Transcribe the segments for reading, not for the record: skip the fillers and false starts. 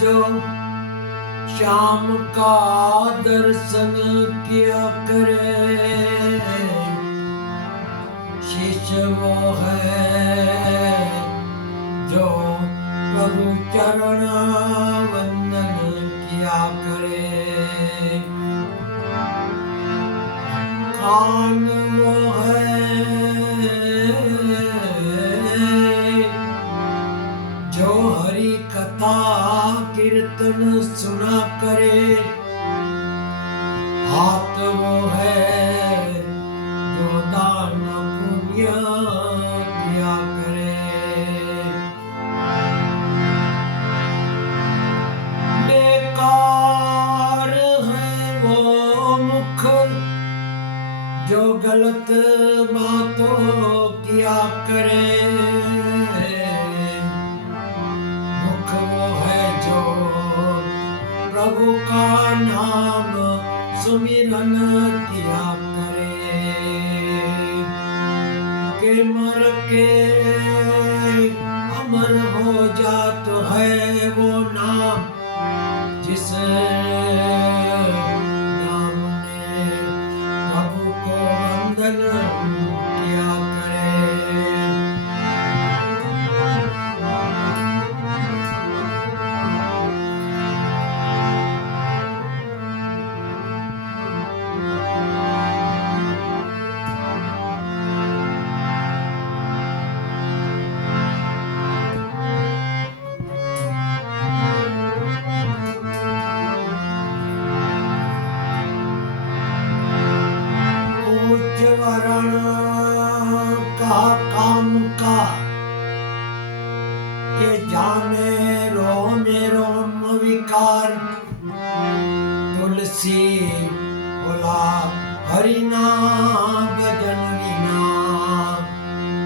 जो श्याम का दर्शन किया करे, शिष्य वो है जो प्रभु चरण वंदन किया करे। कान वो है जो हरि कथा कीर्तन सुना करे। हाथ वो है जो दान पुण्य किया करे। बेकार है वो मुख जो गलत बातों किया करे। प्रभु का नाम सुमिरन किया करे। के मर के अमर हो जात है वो नाम, जिस नाम ने प्रभु को वंदन किया करे। का काम का के जाने रोम रोम विकार। तुलसी बोला हरि नाम भजन विना,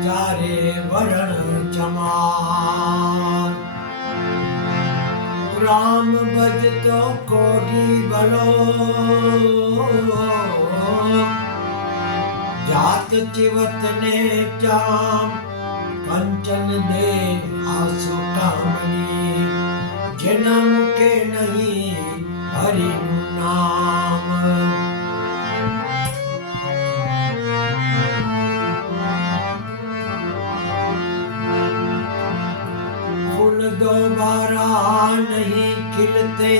चारे वरण चमार। राम भज तो कोटि भलो, जात चिवत ने चाम। कंचन दे आसु कामनी, जन्म के नहीं हरि नाम। फूल दोबारा नहीं खिलते,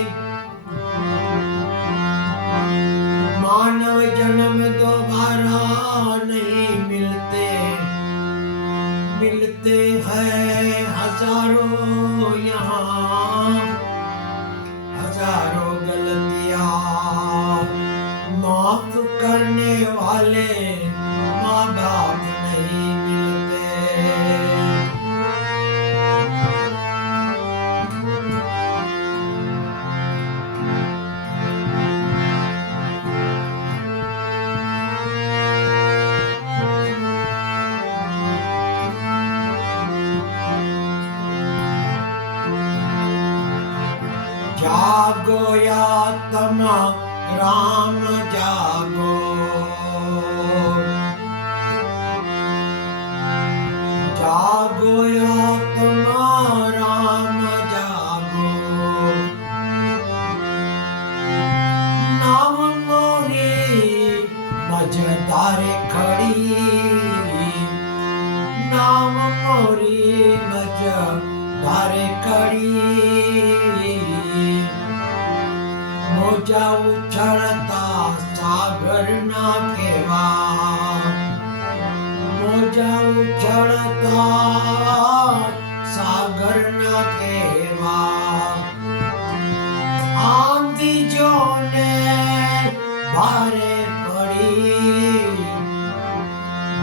मानव जन्म दोबारा नहीं मिलते। मिलते हैं हजारों यहाँ, हजारों गलतियाँ माफ करने वाले माँ बाप नहीं मिलते। जागो या तमा राम जागो, जागो या तमा राम जागो। नाम मोरी मजदार खड़ी, नाम मोरी मजदार खड़ी। मोजा उछळता सागर ना केवा, मोजा उछळता सागर ना केवा। आंधी जोने भारे पड़ी,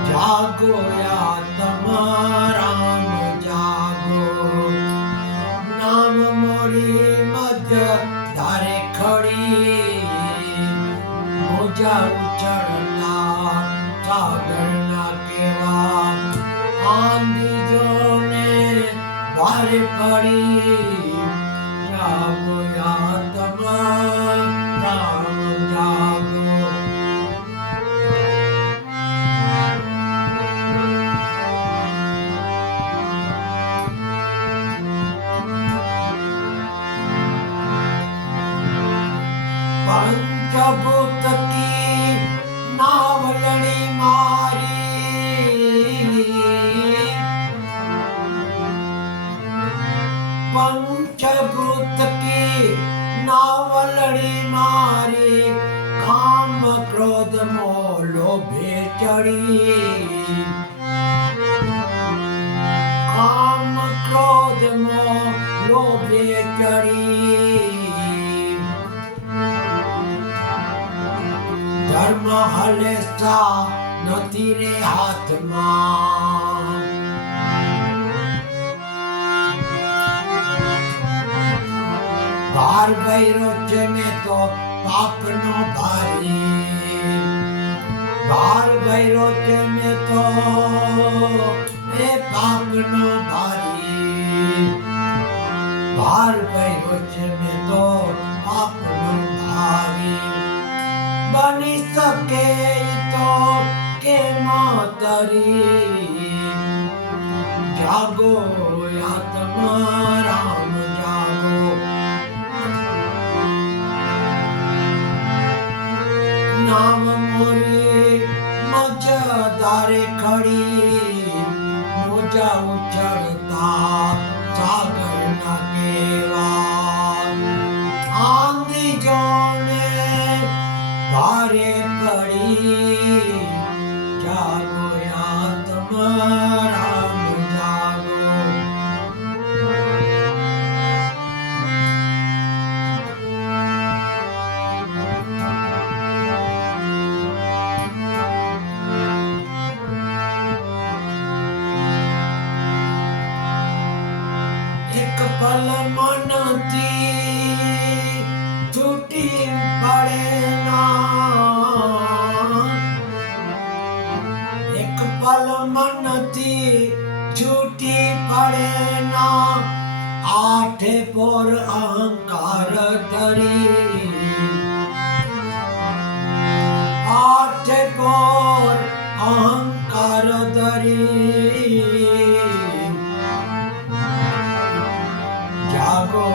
जागो या तमाराम जागो। नाम मोरी मध्य धारे खड़ी, मोजा उछळता सागर ना केवा। आंधी जोने भारे पड़ी, जागो या तमाराम जागो। पंचभूत की नावलड़ी मारी, पंचभूत की नावलड़ी मारी, काम क्रोध मोह लोभे चढ़ी, काम क्रोध मोह लोभे चढ़ी, धर्म हलेसा નથી રે હાથમાં, ભાર ભર્યો છે મેં તો પાપનો ભારી, ભાર ભર્યો છે મેં તો એ પાપનો ભારી, ભાર ભર્યો છે મેં તો પાપનો ભારી, બની શકે તો કેમ તરી, જાગો આત્મા રામ જાગો, નામ મોરી મજદારે ખડી, મોજા ઉછળતા સાગર ના કેવા, આંધી જોને ભારે પડી, જાગો આત્મા રામ જાગો, એક પલ મનથી છૂટી પડે ના, એક પલ મનથી છૂટી પડે ના, આઠે પોર અહંકાર ધરી, આઠે પોર અહંકાર ધરી, જાગો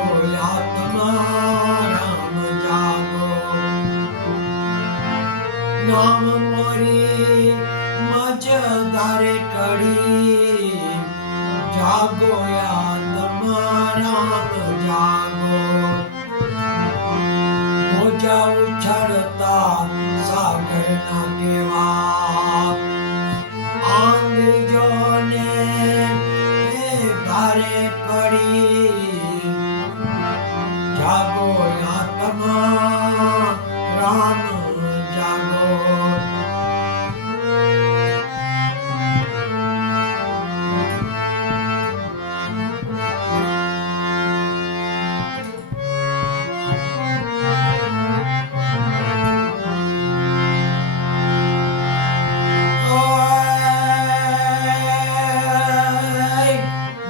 આત્મા રામ જાગો, નામ મોરી મજદારે કડી, જાગો આત્મા રામ જાગો, મોજા ઉછળતા સાગર ના કેવા, આંધી જોને એ ભારે પડી, જાગો આત્મા રામ જાગો,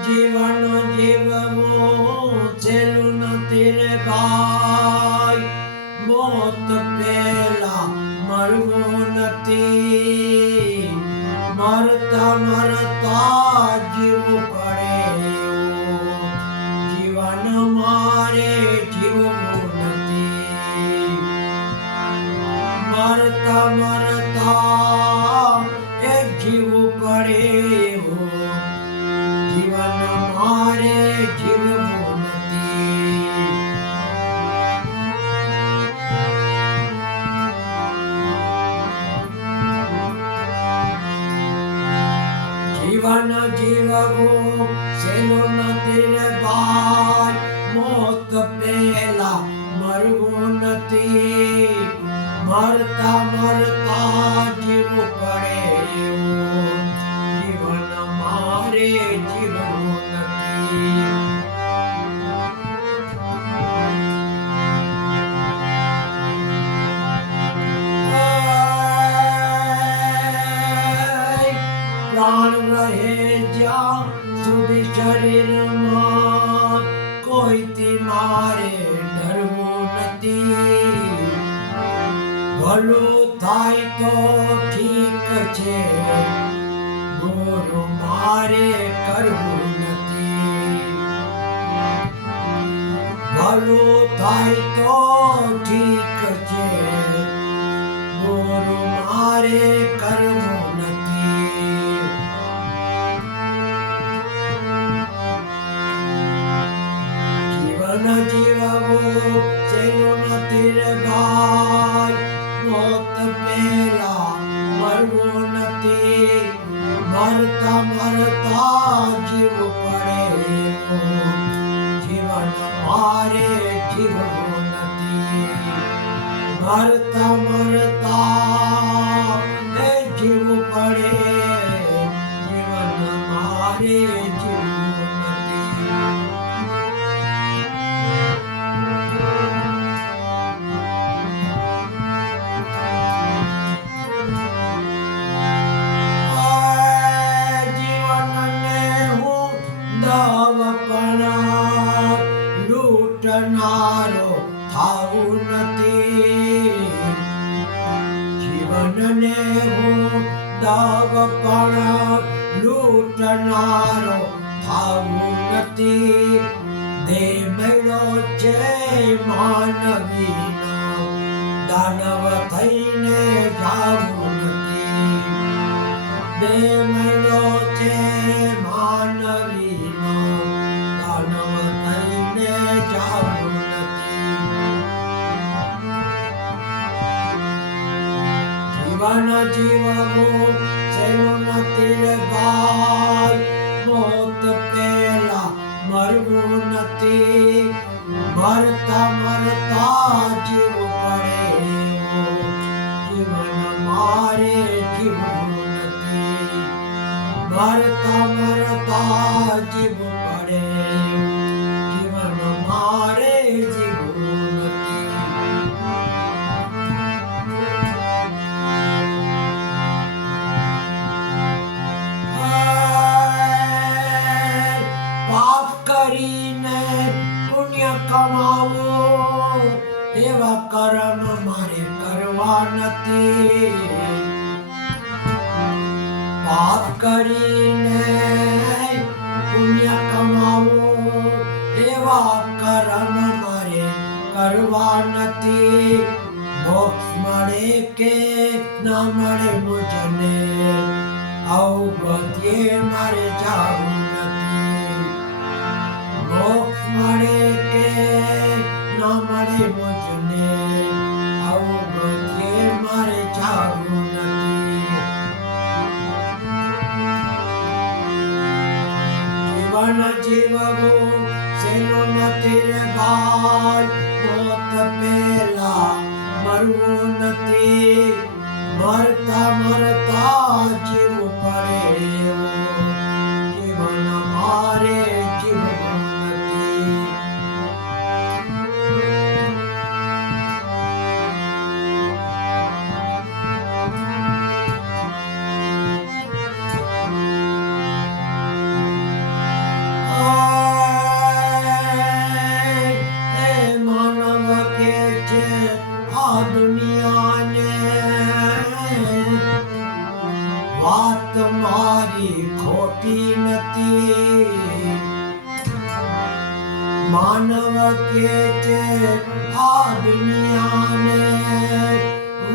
જીવન જીવવું છેલ્લું નથી રે ભાઈ, મોત પહેલા મરવું નથી, મરતા મરતા જીવવું પડે, જીવન મારે જીવવું નથી, મરતા મરતા એ જીવવું પડે, જીવન મારે જીવવું નથી, જીવન જીવવું સહેલું નથી રે ભાઈ, મોત પહેલા મરવું નથી, મરતા મરતા જીવવું પડે, જીવન મારે જીવવું નથી, પ્રાણ રહે જ્યાં સુધી શરીરમાં, કોઈથી મારે ડરવું નથી, ભલું થાય તો ઠીક છે, ગુરુ મારે કરવું નથી, ભલું થાય તો ઠીક છે, બોરું મારે કરવું નથી. જીવન જીવવું સહેલું નથી રે ભાઈ, મોત પહેલા મરવું નથી, મરતા મરતા જીવવું પડે. જીવન મારે જીવવું નથી, મરતા મરતા જીવવું પડે. જીવન મારે જીવવું નથી. જીવનને હું દવપણા લૂંટનારો થાવું નથી. જીવનને હું દવપણા લૂંટનારો થાવું નથી. દેહ મળ્યો છે માનવીનો, દાનવ થઈને જાવું નથી. દેહ મળ્યો છે માનવીનો, દાનવ થઈને જાવું નથી. જીવન જીવવું સહેલું નથી રે ભાઈ, મોત પહેલા મરવું નથી, મરતા મરતા જીવવું પડે. જીવન મારે જીવવું નથી, મરતા મરતા જીવવું પડે. જીવન મારે જીવવું નથી. પાપ કરીને પુણ્ય કમાવું એવા કર્મ મારે કરવા નથી. પાપ કરીને પુણ્ય કમાવું એવા કર્મ મારે કરવા નથી. મોક્ષ મળે કે ના મળે મુજને, અવગત્યે મારે જાવું નથી. મોક્ષ મળે કે ના મળે મુજને, અવગત્યે મારે જાવું નથી. જીવન જીવવું સહેલું નથી રે ભાઈ, મોત પહેલા મરવું નથી, મરતા મરતા જીવવું પડે. જીવન મારે જીવવું નથી. માનવ કે છે આ દુનિયાને, વાત મારી ખોટી નથી. માનવ કે છે આ દુનિયાને,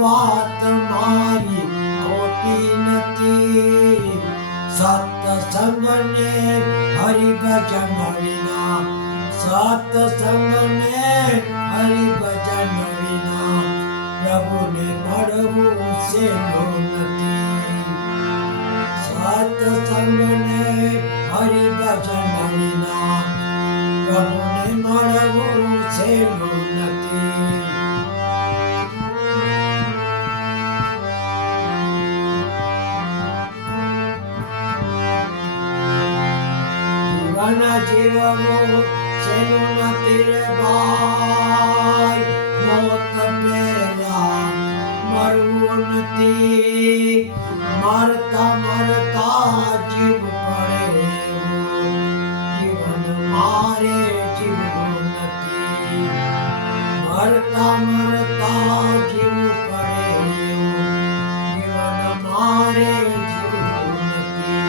વાત મારી ખોટી નથી. સત્સંગને હરિભજન વિના, સત્સંગને હરિભજન વિના પ્રભુને મળવું સહેલું નથી. સત્સંગને હરિભજન વિના પ્રભુને મળવું સહેલું નથી. જીવન જીવવું સહેલું નથી રે ભાઈ, મોત પહેલા મરવું નથી, મરતા મરતા જીવવું પડે. જીવન મારે જીવવું નથી, મરતા મરતા જીવવું પડે. જીવન મારે જીવવું નથી.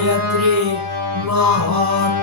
गायत्री महात्म्यम।